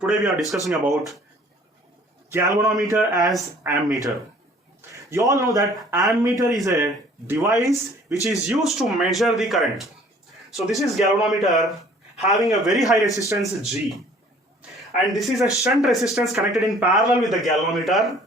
Today we are discussing about galvanometer as ammeter. You all know that ammeter is a device which is used to measure the current. So this is galvanometer having a very high resistance G, and this is a shunt resistance connected in parallel with the galvanometer,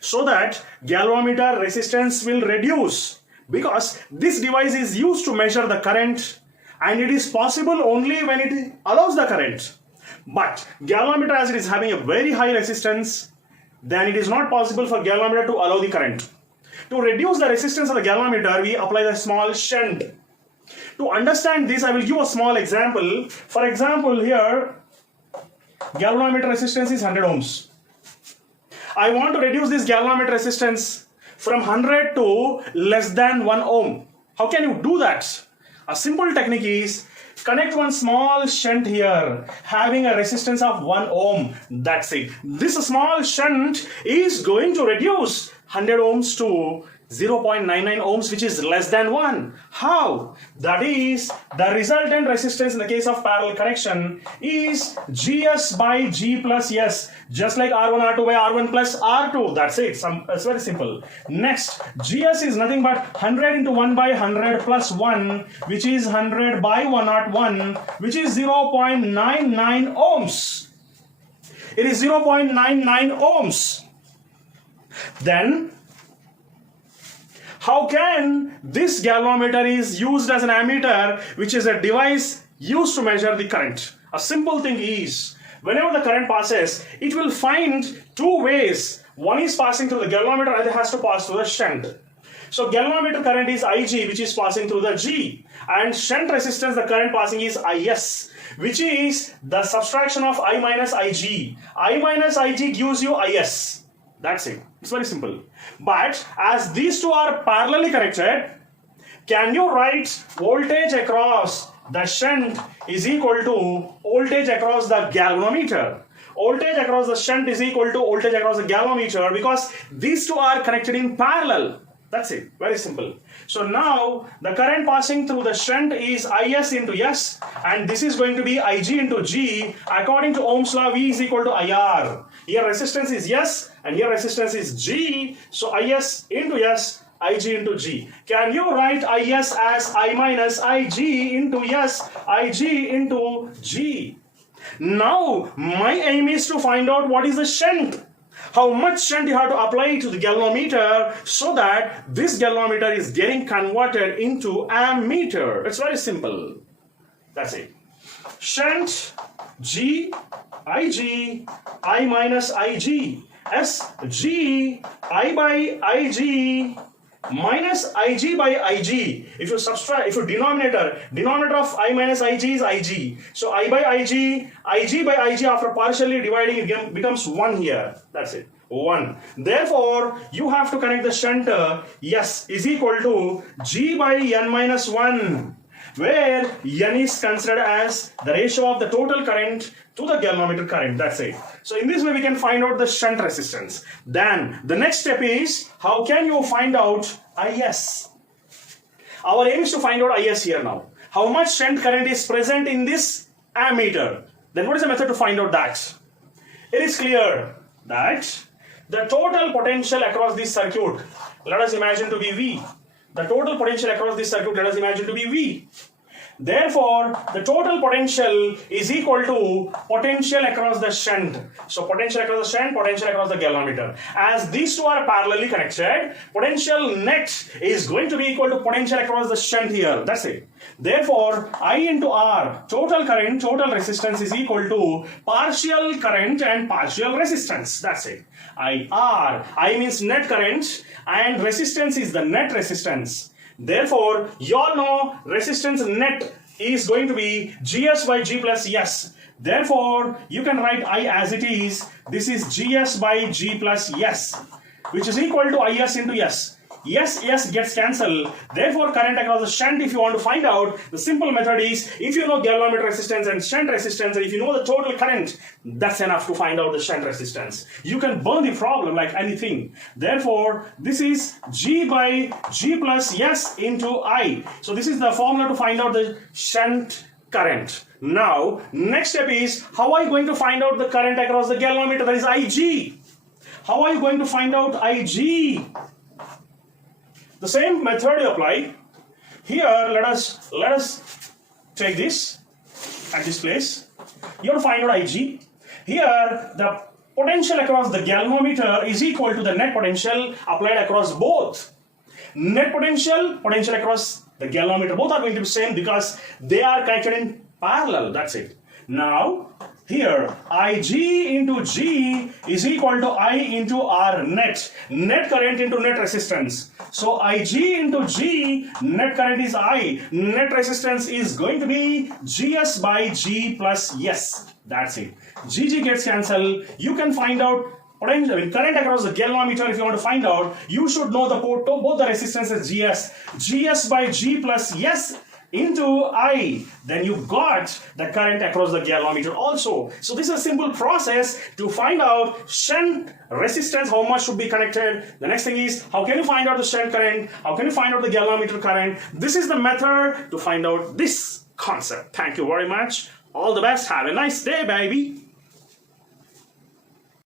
so that galvanometer resistance will reduce, because this device is used to measure the current and it is possible only when it allows the current. But galvanometer, as it is having a very high resistance, then it is not possible for galvanometer to allow the current. To reduce the resistance of the galvanometer, we apply the small shunt. To understand this, I will give a small example. For example, here galvanometer resistance is 100 ohms. I want to reduce this galvanometer resistance from 100 to less than 1 ohm. How can you do that? A simple technique is connect one small shunt here having a resistance of 1 ohm. That's it. This small shunt is going to reduce 100 ohms to 0.99 ohms, which is less than 1. How? That is, the resultant resistance in the case of parallel connection is GS by G plus S, just like R1 R2 by R1 plus R2. That's it. It's very simple. Next, GS is nothing but 100 into 1 by 100 plus 1, which is 100 by 101, which is 0.99 ohms. It is 0.99 ohms. Then how can this galvanometer is used as an ammeter, which is a device used to measure the current? A simple thing is, whenever the current passes, it will find two ways. One is passing through the galvanometer, other has to pass through the shunt. So galvanometer current is Ig, which is passing through the G, and shunt resistance, the current passing is Is, which is the subtraction of I minus Ig. I minus Ig gives you Is. That's it. It's very simple. But as these two are parallelly connected, can you write voltage across the shunt is equal to voltage across the galvanometer? Voltage across the shunt is equal to voltage across the galvanometer, because these two are connected in parallel. That's it. Very simple. So now the current passing through the shunt is Is into S, and this is going to be Ig into G. According to Ohm's law, V is equal to IR. Here resistance is S and here resistance is G. So Is into S, Ig into G. Can you write Is as I minus Ig into S, Ig into G? Now my aim is to find out what is the shunt. How much shunt you have to apply to the galvanometer so that this galvanometer is getting converted into ammeter. It's very simple. That's it. Shunt G, Ig, I minus Ig, S, G, I by Ig, minus Ig by Ig. If you subtract, if you denominator of I minus Ig is Ig. So I by Ig by Ig, after partially dividing, it becomes 1 here. That's it. 1. Therefore, you have to connect the shunt S is equal to G by N minus 1, where N is considered as the ratio of the total current to the galvanometer current. That's it. So in this way we can find out the shunt resistance. Then the next step is, how can you find out Is? Our aim is to find out Is here now. How much shunt current is present in this ammeter? Then what is the method to find out that? It is clear that the total potential across this circuit, let us imagine to be V. The total potential across this circuit, let us imagine to be V. Therefore, the total potential is equal to potential across the shunt. So potential across the shunt, potential across the galvanometer. As these two are parallelly connected, potential net is going to be equal to potential across the shunt here. That's it. Therefore, I into R, total current, total resistance is equal to partial current and partial resistance. That's it. IR, I means net current and resistance is the net resistance. Therefore, you all know resistance net is going to be GS by G plus S. Therefore, you can write I as it is. This is GS by G plus S, which is equal to Is into S. S gets cancelled. Therefore, current across the shunt, if you want to find out, the simple method is, if you know galvanometer resistance and shunt resistance, and if you know the total current, that's enough to find out the shunt resistance. You can burn the problem like anything. Therefore, this is G by G plus S into I. So this is the formula to find out the shunt current. Now, next step is, how are you going to find out the current across the galvanometer? That is IG. How are you going to find out IG? The same method you apply. Here, let us take this at this place. You have to find out IG. Here, the potential across the galvanometer is equal to the net potential applied across both. Net potential across the galvanometer, both are going to be same because they are connected in parallel. That's it. Now, here, IG into G is equal to I into R net. Net current into net resistance. So, IG into G, net current is I. Net resistance is going to be GS by G plus S. That's it. GG gets cancelled. You can find out potential, current across the galvanometer. If you want to find out, you should know the both the resistances GS. GS by G plus S into I, then you got the current across the galvanometer also. So this is a simple process to find out shunt resistance, how much should be connected. The next thing is, how can you find out the shunt current? How can you find out the galvanometer current? This is the method to find out this concept. Thank you very much. All the best. Have a nice day, baby.